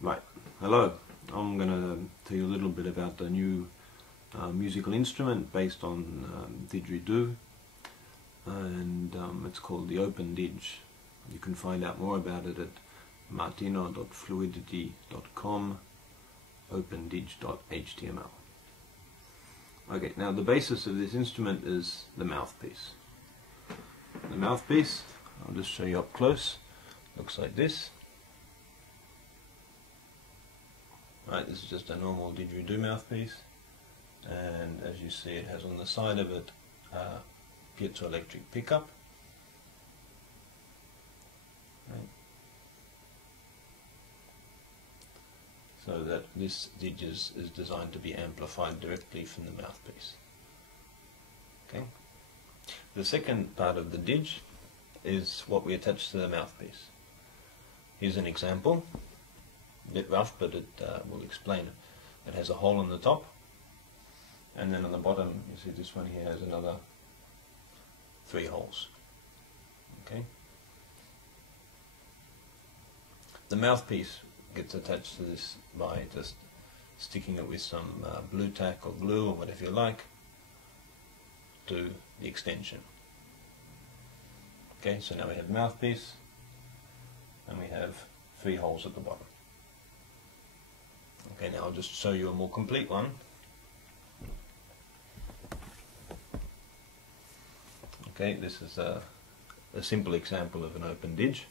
Right, hello. I'm going to tell you a little bit about the new musical instrument based on didgeridoo, and it's called the OpenDidge. You can find out more about it at martino.fluidity.com, opendidge.html. Okay, now the basis of this instrument is the mouthpiece. The mouthpiece, I'll just show you up close, looks like this. Right, this is just a normal didgeridoo mouthpiece, and as you see, it has on the side of it a piezoelectric pickup. Right. So that this didge is designed to be amplified directly from the mouthpiece. Okay. The second part of the didge is what we attach to the mouthpiece. Here's an example. A bit rough, but it will explain it. It has a hole on the top, and then on the bottom, you see this one here has another 3 holes. Okay. The mouthpiece gets attached to this by just sticking it with some blue tack or glue or whatever you like to the extension. Okay, so now we have mouthpiece, and we have 3 holes at the bottom. Okay, now I'll just show you a more complete one. Okay, this is a simple example of an OpenDidge.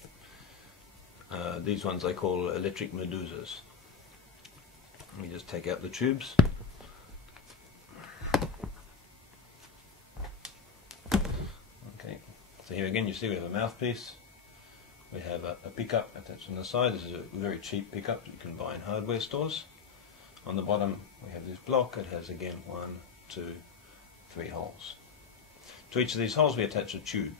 These ones I call electric medusas. Let me just take out the tubes. Okay, so here again you see we have a mouthpiece. We have a pickup attached on the side. This is a very cheap pickup that you can buy in hardware stores. On the bottom we have this block. It has again 1, 2, 3 holes. To each of these holes we attach a tube.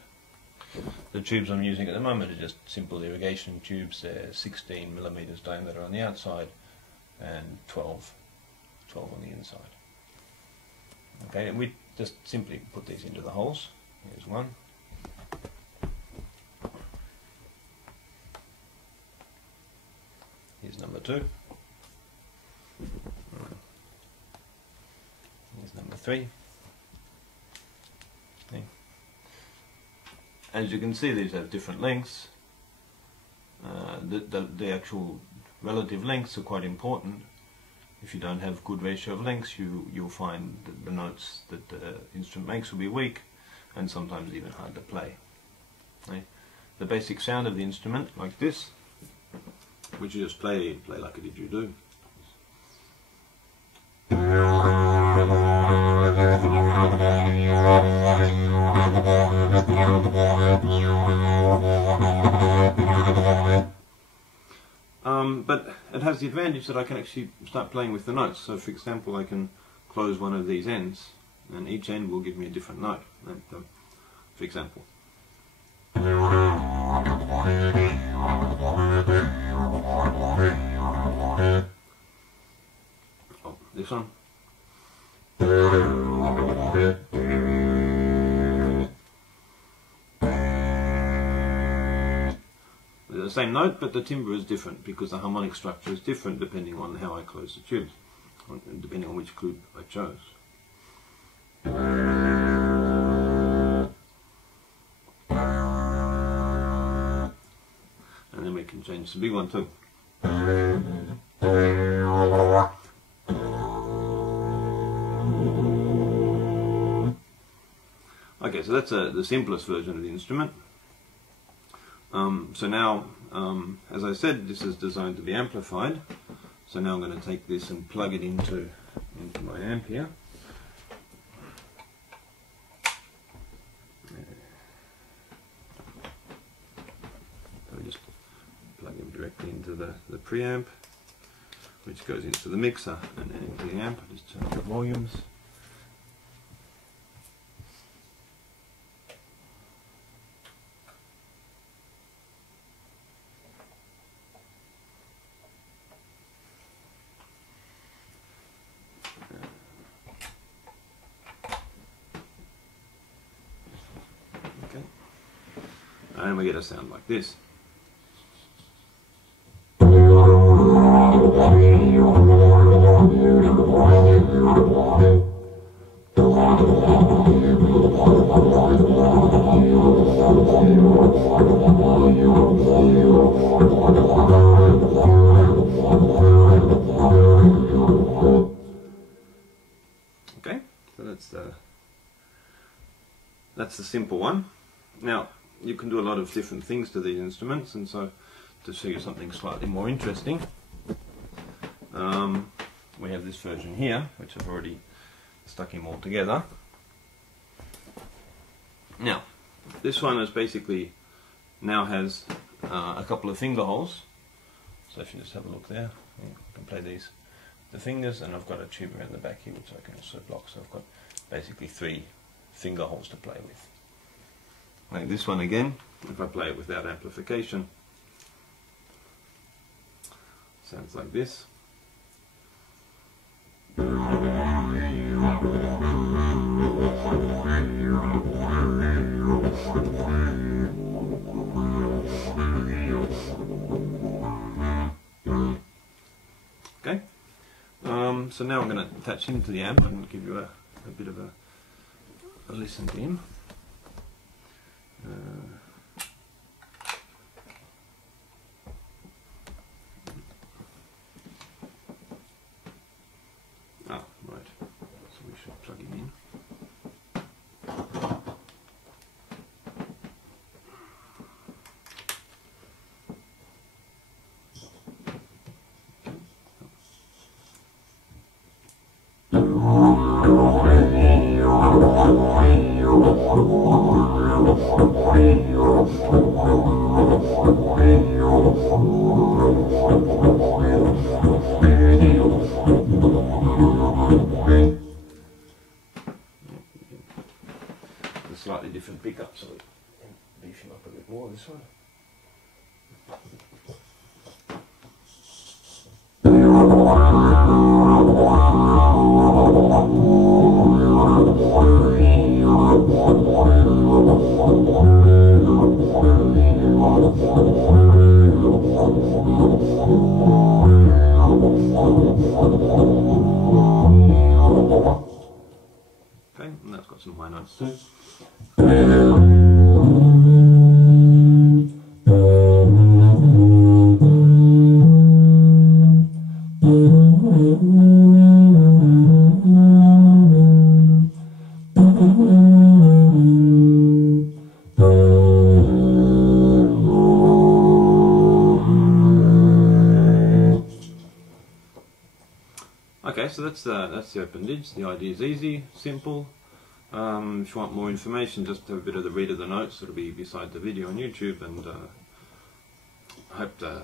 The tubes I'm using at the moment are just simple irrigation tubes. They're 16mm diameter on the outside and 12 on the inside. Okay, and we just simply put these into the holes. Here's one. Here's number 2. Here's number 3. Okay. As you can see, these have different lengths. The actual relative lengths are quite important. If you don't have good ratio of lengths, you'll find that the notes that the instrument makes will be weak and sometimes even hard to play. Okay. The basic sound of the instrument, like this, which you just play like a didgeridoo. But it has the advantage that I can actually start playing with the notes. So for example, I can close one of these ends and each end will give me a different note. For example. Oh, this one. They're the same note, but the timbre is different because the harmonic structure is different depending on how I close the tubes, and depending on which clue I chose. And then we can change the big one too. Okay, so that's the simplest version of the instrument. So now, as I said, this is designed to be amplified. So now I'm going to take this and plug it into my amp here. So just plug him directly into the preamp, which goes into the mixer and then into the amp. I just turn up the volumes. And we get a sound like this. Okay, so that's the simple one. Now you can do a lot of different things to these instruments, and so to show you something slightly more interesting, we have this version here, which I've already stuck him all together. Now, this one is basically now has a couple of finger holes. So if you just have a look there, you can play these the fingers, and I've got a tube around the back here which I can also block. So I've got basically 3 finger holes to play with. Like this one again, if I play it without amplification, sounds like this. Okay, so now I'm going to attach him to the amp and give you a bit of a listen to him. Right, so we should plug him in. A slightly different pickup, so we can beef him up a bit more this one. Okay, and that's got some high notes too. Okay, so that's the OpenDidge. The idea is easy, simple. If you want more information, just have a bit of the read of the notes. It'll be beside the video on YouTube, and I hope to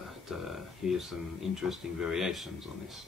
hear some interesting variations on this.